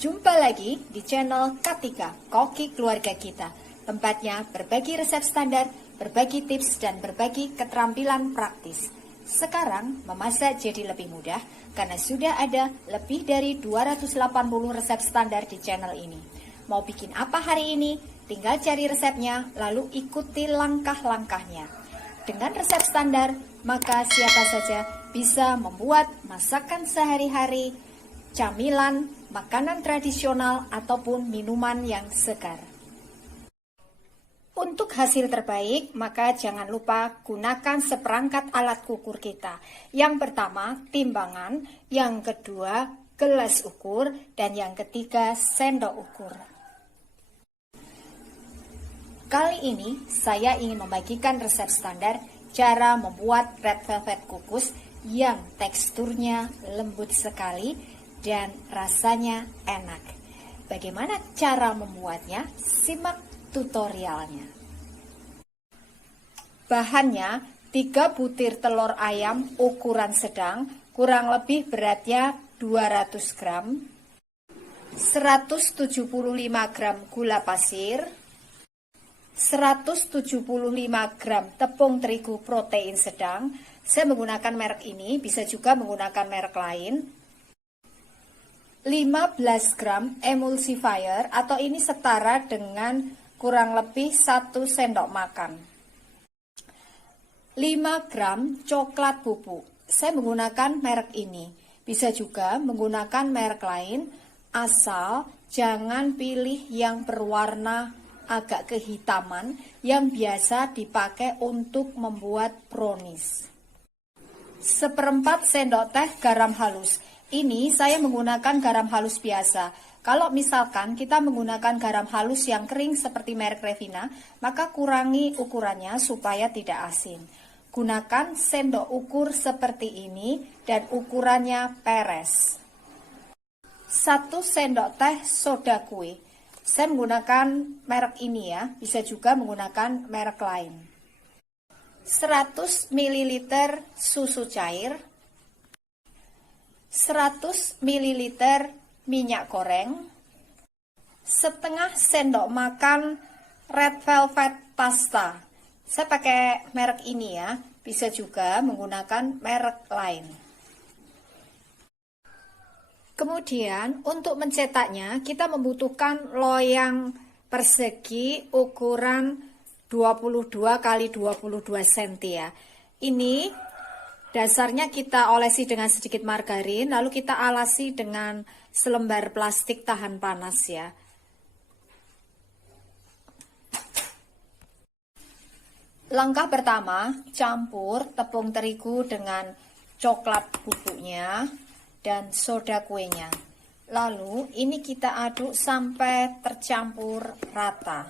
Jumpa lagi di channel K3, Koki Keluarga Kita. Tempatnya berbagi resep standar, berbagi tips, dan berbagi keterampilan praktis. Sekarang memasak jadi lebih mudah karena sudah ada lebih dari 280 resep standar di channel ini. Mau bikin apa hari ini? Tinggal cari resepnya, lalu ikuti langkah-langkahnya. Dengan resep standar, maka siapa saja bisa membuat masakan sehari-hari, camilan, makanan tradisional, ataupun minuman yang segar. Untuk hasil terbaik, maka jangan lupa gunakan seperangkat alat ukur kita. Yang pertama, timbangan, yang kedua, gelas ukur, dan yang ketiga, sendok ukur. Kali ini, saya ingin membagikan resep standar cara membuat red velvet kukus yang teksturnya lembut sekali dan rasanya enak. Bagaimana cara membuatnya? Simak tutorialnya. Bahannya 3 butir telur ayam ukuran sedang, kurang lebih beratnya 200 gram, 175 gram gula pasir, 175 gram tepung terigu protein sedang. Saya menggunakan merek ini, bisa juga menggunakan merek lain. 15 gram emulsifier atau ini setara dengan kurang lebih 1 sendok makan. 5 gram coklat bubuk. Saya menggunakan merek ini. Bisa juga menggunakan merek lain, asal jangan pilih yang berwarna agak kehitaman yang biasa dipakai untuk membuat brownies. 1/4 sendok teh garam halus. Ini saya menggunakan garam halus biasa. Kalau misalkan kita menggunakan garam halus yang kering seperti merek Revina, maka kurangi ukurannya supaya tidak asin. Gunakan sendok ukur seperti ini dan ukurannya peres. 1 sendok teh soda kue. Saya menggunakan merek ini ya, bisa juga menggunakan merek lain. 100 ml susu cair, 100 ml minyak goreng, setengah sendok makan red velvet pasta. Saya pakai merek ini ya, bisa juga menggunakan merek lain. Kemudian untuk mencetaknya kita membutuhkan loyang persegi ukuran 22 x 22 cm ya. Ini dasarnya kita olesi dengan sedikit margarin, lalu kita alasi dengan selembar plastik tahan panas ya. Langkah pertama, campur tepung terigu dengan coklat bubuknya dan soda kuenya. Lalu ini kita aduk sampai tercampur rata.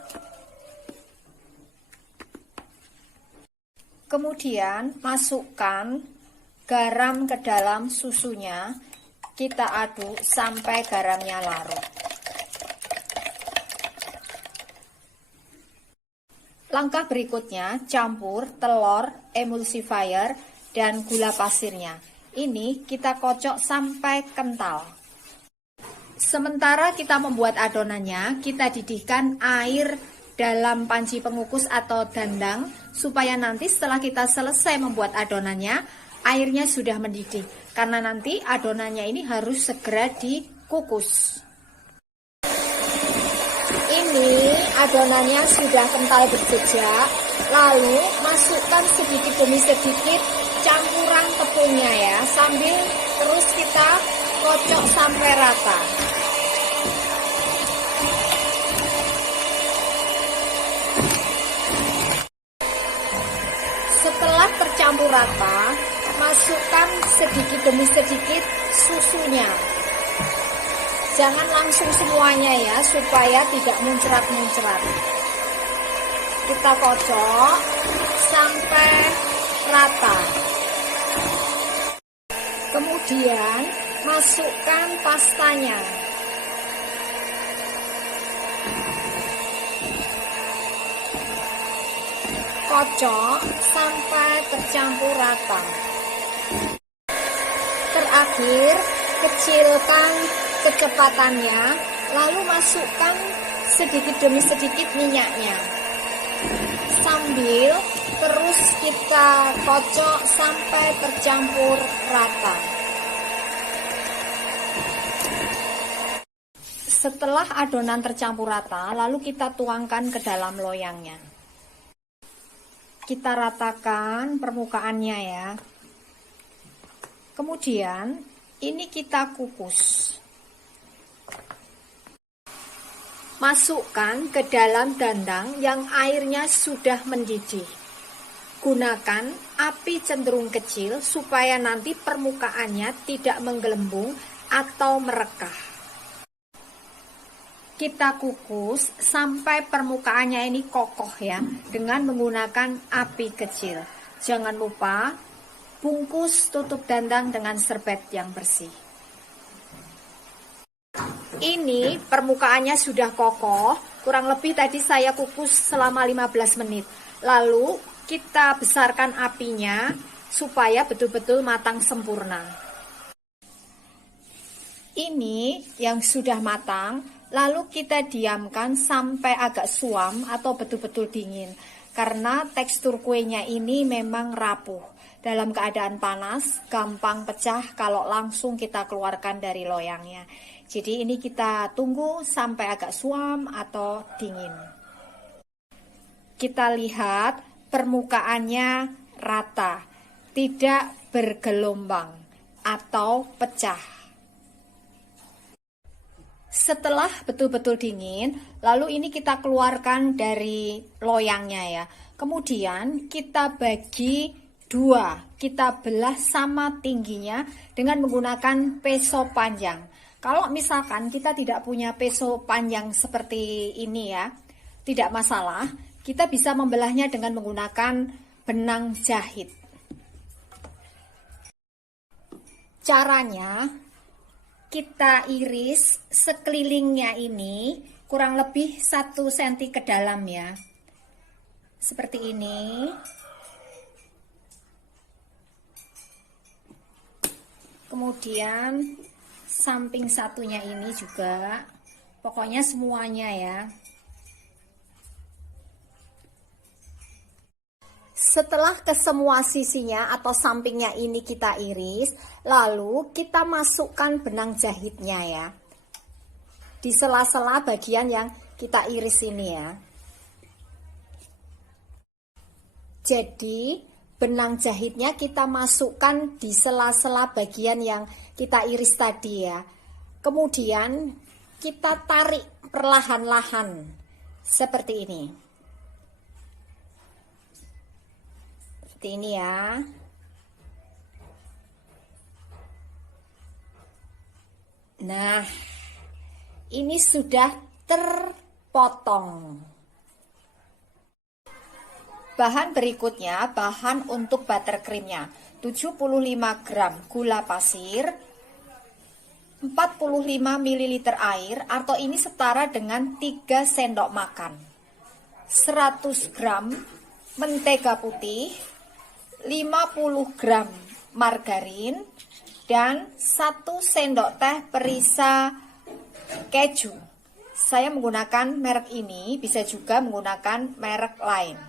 Kemudian masukkan garam ke dalam susunya, kita aduk sampai garamnya larut. Langkah berikutnya, campur telur, emulsifier, dan gula pasirnya. Ini kita kocok sampai kental. Sementara kita membuat adonannya, kita didihkan air dalam panci pengukus atau dandang, supaya nanti setelah kita selesai membuat adonannya, airnya sudah mendidih. Karena nanti adonannya ini harus segera dikukus. Ini adonannya sudah kental berjejak, lalu masukkan sedikit demi sedikit campuran tepungnya ya, sambil terus kita kocok sampai rata. Setelah tercampur rata, masukkan sedikit demi sedikit susunya. Jangan langsung semuanya ya, supaya tidak muncrat-muncrat. Kita kocok sampai rata. Kemudian masukkan pastanya. Kocok sampai tercampur rata. Terakhir, kecilkan kecepatannya, lalu masukkan sedikit demi sedikit minyaknya. Sambil terus kita kocok sampai tercampur rata. Setelah adonan tercampur rata, lalu kita tuangkan ke dalam loyangnya. Kita ratakan permukaannya ya. Kemudian ini kita kukus. Masukkan ke dalam dandang yang airnya sudah mendidih. Gunakan api cenderung kecil supaya nanti permukaannya tidak menggelembung atau merekah. Kita kukus sampai permukaannya ini kokoh ya, dengan menggunakan api kecil. Jangan lupa bungkus tutup dandang dengan serbet yang bersih. Ini permukaannya sudah kokoh, kurang lebih tadi saya kukus selama 15 menit. Lalu kita besarkan apinya supaya betul-betul matang sempurna. Ini yang sudah matang, lalu kita diamkan sampai agak suam atau betul-betul dingin. Karena tekstur kuenya ini memang rapuh. Dalam keadaan panas, gampang pecah kalau langsung kita keluarkan dari loyangnya. Jadi ini kita tunggu sampai agak suam atau dingin. Kita lihat permukaannya rata, tidak bergelombang atau pecah. Setelah betul-betul dingin, lalu ini kita keluarkan dari loyangnya ya. Kemudian kita bagi dua, kita belah sama tingginya dengan menggunakan peso panjang. Kalau misalkan kita tidak punya peso panjang seperti ini ya, tidak masalah. Kita bisa membelahnya dengan menggunakan benang jahit. Caranya, kita iris sekelilingnya ini kurang lebih 1 cm ke dalam ya. Seperti ini. Kemudian samping satunya ini juga, pokoknya semuanya ya. Setelah ke semua sisinya atau sampingnya ini kita iris, lalu kita masukkan benang jahitnya ya. Di sela-sela bagian yang kita iris ini ya. Jadi benang jahitnya kita masukkan di sela-sela bagian yang kita iris tadi ya. Kemudian kita tarik perlahan-lahan seperti ini. Seperti ini ya. Nah, ini sudah terpotong. Bahan berikutnya, bahan untuk buttercreamnya. 75 gram gula pasir, 45 ml air, atau ini setara dengan 3 sendok makan. 100 gram mentega putih, 50 gram margarin, dan 1 sendok teh perisa keju. Saya menggunakan merek ini, bisa juga menggunakan merek lain.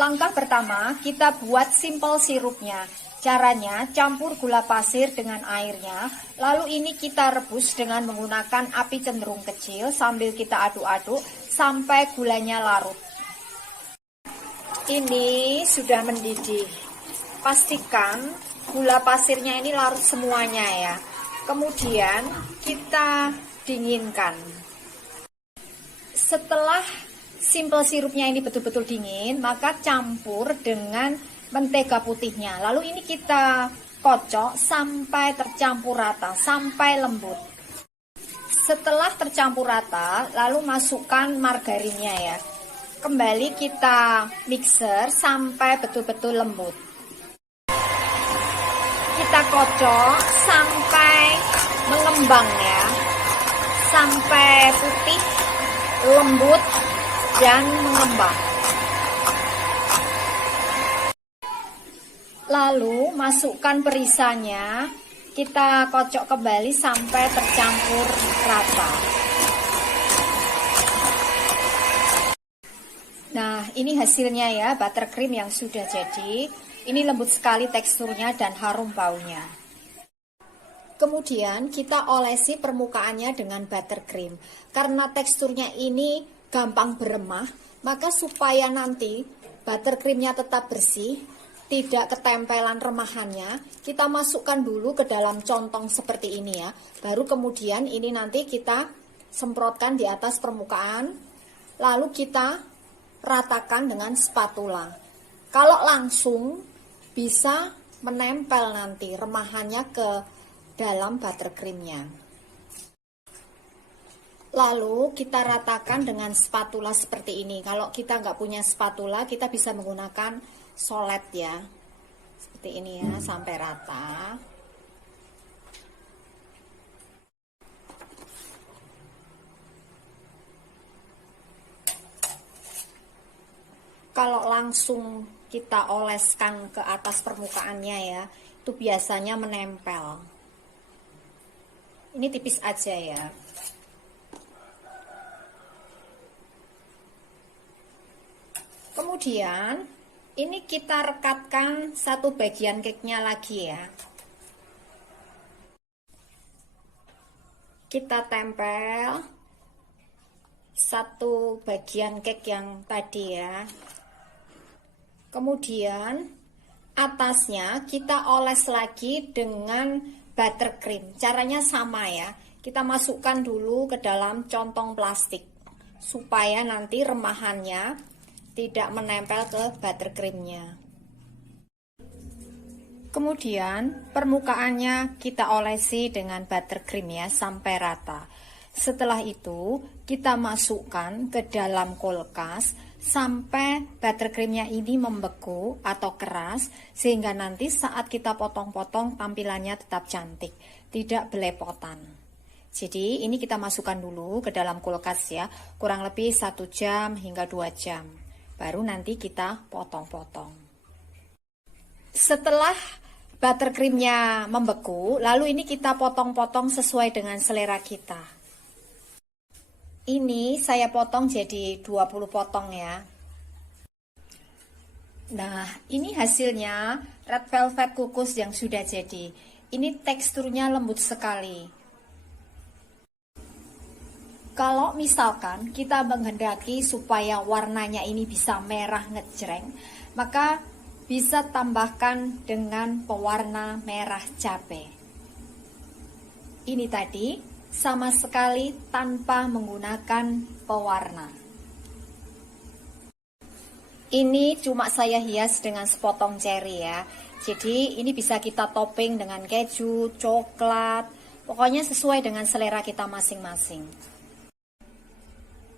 Langkah pertama, kita buat simple sirupnya. Caranya, campur gula pasir dengan airnya, lalu ini kita rebus dengan menggunakan api cenderung kecil sambil kita aduk-aduk sampai gulanya larut. Ini sudah mendidih. Pastikan gula pasirnya ini larut semuanya ya. Kemudian kita dinginkan. Setelah simple sirupnya ini betul-betul dingin, maka campur dengan mentega putihnya. Lalu ini kita kocok sampai tercampur rata, sampai lembut. Setelah tercampur rata, lalu masukkan margarinnya ya. Kembali kita mixer sampai betul-betul lembut. Kita kocok sampai mengembang ya. Sampai putih, lembut, dan mengembang. Lalu masukkan perisanya kita kocok kembali sampai tercampur rata. Nah, ini hasilnya ya, buttercream yang sudah jadi. Ini lembut sekali teksturnya dan harum baunya. Kemudian kita olesi permukaannya dengan buttercream. Karena teksturnya ini gampang beremah, maka supaya nanti buttercreamnya tetap bersih, tidak ketempelan remahannya, kita masukkan dulu ke dalam contong seperti ini ya. Baru kemudian ini nanti kita semprotkan di atas permukaan, lalu kita ratakan dengan spatula. Kalau langsung bisa menempel nanti remahannya ke dalam buttercreamnya. Lalu kita ratakan dengan spatula seperti ini. Kalau kita nggak punya spatula, kita bisa menggunakan solet ya. Seperti ini ya, sampai rata. Kalau langsung kita oleskan ke atas permukaannya ya, itu biasanya menempel. Ini tipis aja ya. Kemudian ini kita rekatkan satu bagian cake-nya lagi ya. Kita tempel satu bagian cake yang tadi ya. Kemudian atasnya kita oles lagi dengan buttercream. Caranya sama ya. Kita masukkan dulu ke dalam contong plastik supaya nanti remahannya tidak menempel ke buttercreamnya. Kemudian permukaannya kita olesi dengan buttercream ya sampai rata. Setelah itu kita masukkan ke dalam kulkas sampai buttercreamnya ini membeku atau keras, sehingga nanti saat kita potong-potong tampilannya tetap cantik, tidak belepotan. Jadi ini kita masukkan dulu ke dalam kulkas ya, kurang lebih 1 jam hingga 2 jam. Baru nanti kita potong-potong. Setelah buttercreamnya membeku, lalu ini kita potong-potong sesuai dengan selera kita. Ini saya potong jadi 20 potong ya. Nah, ini hasilnya red velvet kukus yang sudah jadi. Ini teksturnya lembut sekali. Kalau misalkan kita menghendaki supaya warnanya ini bisa merah ngejreng, maka bisa tambahkan dengan pewarna merah cabai. Ini tadi sama sekali tanpa menggunakan pewarna. Ini cuma saya hias dengan sepotong cherry ya. Jadi ini bisa kita topping dengan keju, coklat, pokoknya sesuai dengan selera kita masing-masing.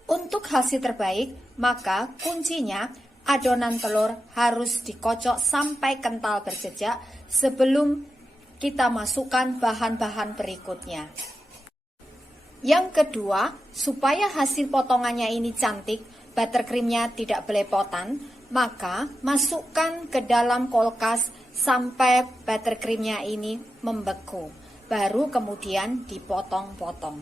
Untuk hasil terbaik, maka kuncinya adonan telur harus dikocok sampai kental berjejak sebelum kita masukkan bahan-bahan berikutnya. Yang kedua, supaya hasil potongannya ini cantik, buttercreamnya tidak belepotan, maka masukkan ke dalam kulkas sampai buttercreamnya ini membeku. Baru kemudian dipotong-potong.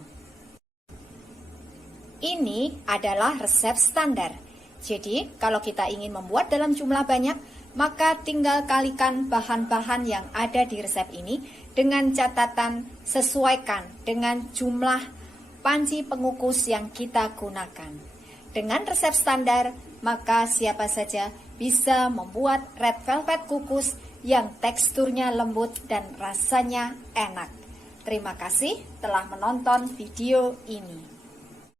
Ini adalah resep standar. Jadi, kalau kita ingin membuat dalam jumlah banyak, maka tinggal kalikan bahan-bahan yang ada di resep ini dengan catatan sesuaikan dengan jumlah panci pengukus yang kita gunakan. Dengan resep standar, maka siapa saja bisa membuat red velvet kukus yang teksturnya lembut dan rasanya enak. Terima kasih telah menonton video ini.